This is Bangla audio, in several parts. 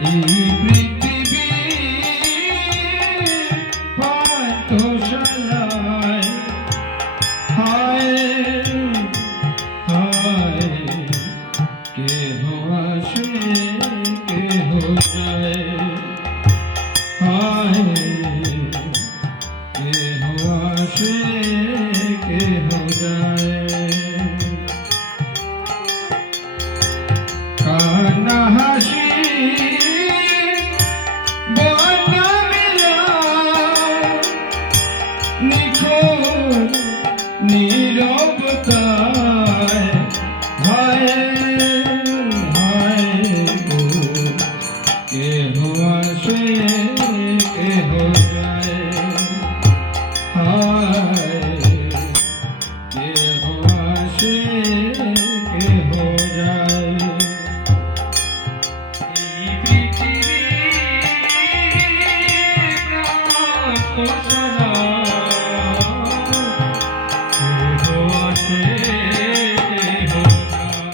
এই পৃথিবী পান্থশালায় হায় হায় কেহ আসে কেহ যায় হায় কেহ আসে কেহ যায় কান্না হাসি বন্যা মেলা নিখোঁজ নীরবতায় হায় হায় গো কেহ আসে কেহ যায় হায় কেহ আসে কেহ যায় এই পৃথিবী প্রান্তশালা কেহ আসে কেহ যায়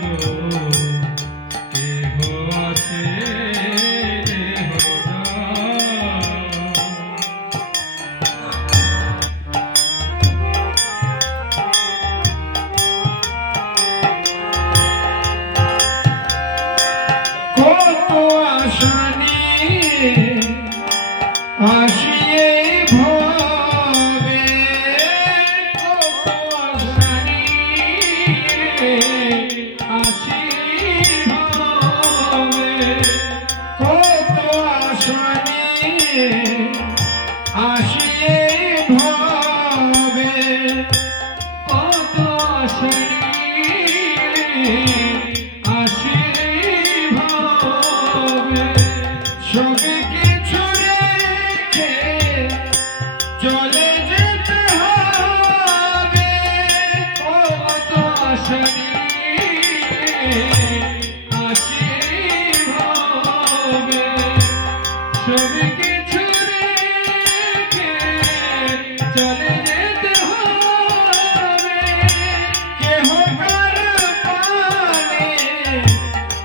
গো কেহ আসে কেহ কত আশা নিয়ে আসিয়ে ভবে কত আশা নিয়ে আসি ভবে কত আশা নিয়ে আসিয়ে ভবে কত আশা নিয়ে আসি ভাবে সবে কিছু রেখে চলে যেতে হবে কত আশা নিয়ে আসি ভাবে সবে কিছু রেখে চলে যেতে হবে কেহ কার পানে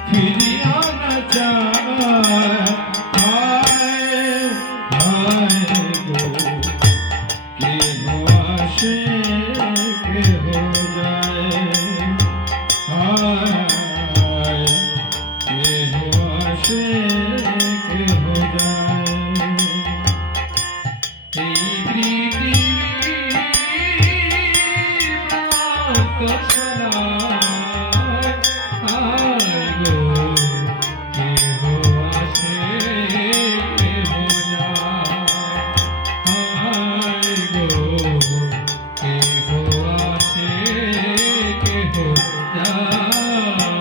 ফিরিয়া না যায় হায় হায় গো কেহ আসে কেহ যায় হায় কেহ আসে কেহ যায় এই পৃথিবী প্রান্তশালায় হায় গো কেহ আসে কেহ যায় হায় গো কেহ আসে কেহ যায়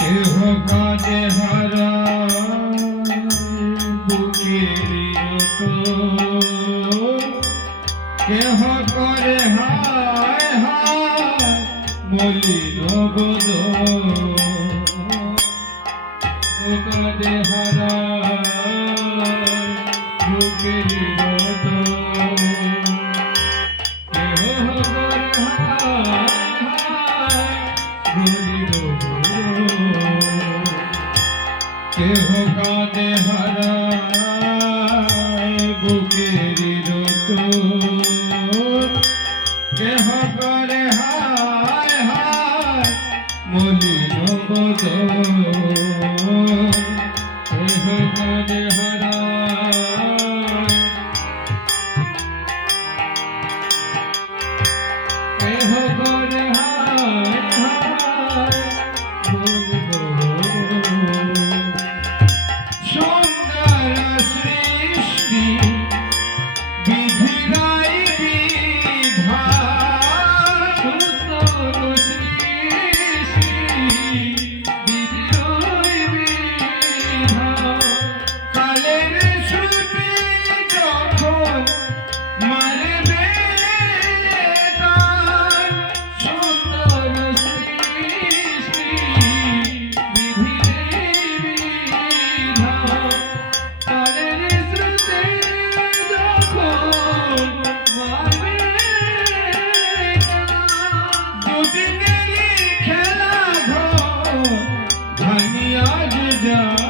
কেহ কাঁদে হারায় বুকের রত কেহ করে হায় হায় মলিন বদ কাঁদে হারায় বুকের রত কেহ করে হায় হায় মলিন কেহ কাঁদে হারায় বুকের রত কেহ করে হায় হায় মলিন বদ কেহ কাঁদে হারায় কেহ করে হায় হায় মলিন সুন্দর যায়